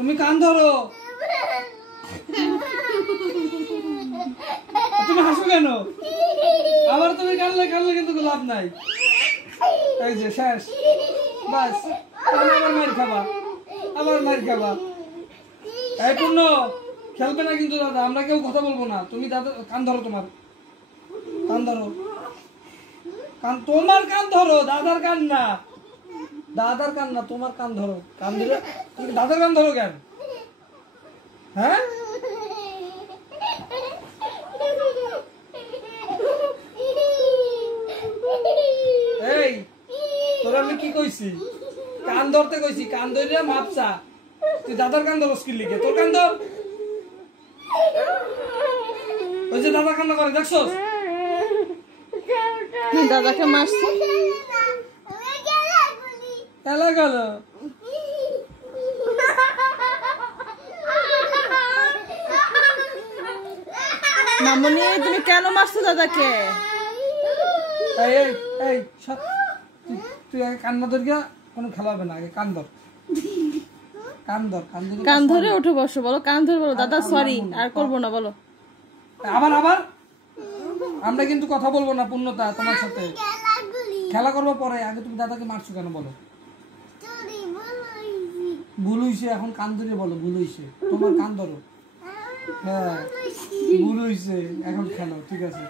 তুমি কান ধরো। তুমি হাসো কেন? আবার তুমি কানলে কিন্তু লাভ নাই। এই যে শেষ, বাস। আবার মার খাবা, আবার মার খাবা। এই পূর্ণ খেলবে না কিন্তু দাদা, আমরা কেউ কথা বলবো না। তুমি দাদা কান ধরো, তোমার কান ধরো, তোমার কান ধরো, দাদার কান না, দাদার কান না, তোমার কান ধরো। কান ধরে তুমি দাদার কান ধরো কেন? হ্যাঁ, এই তোর আমি কি কইছি? কান ধরতে কইছি, কান ধরে মাপসা। তুই দাদার কান ধরো স্কিল লিখে, তোর কান ধর। ওই যে দাদা কান্না করে, দেখছো? দাদাকে মারছে, এলা গেল। মামনি তুমি কেন মারছো দাদাকে? এই এই এই তুই আগে কান্না ধরিয়া কোনো খেলা হবে না, আগে কান ধর, কান ধর, কান ধরে উঠে বসো, বলো কান ধরে বলো দাদা সরি আর করবো না, বলো। আবার আবার আমরা কিন্তু কথা বলবো না পূর্ণতা তোমার সাথে, খেলা করবো পরে। আগে তুমি দাদাকে মারছো কেন বলো? ভুল হইছে, এখন কান ধরে বলো ভুল হইছে, তোমার কান ধরো। হ্যাঁ ভুল হইছে, এখন খেলো, ঠিক আছে।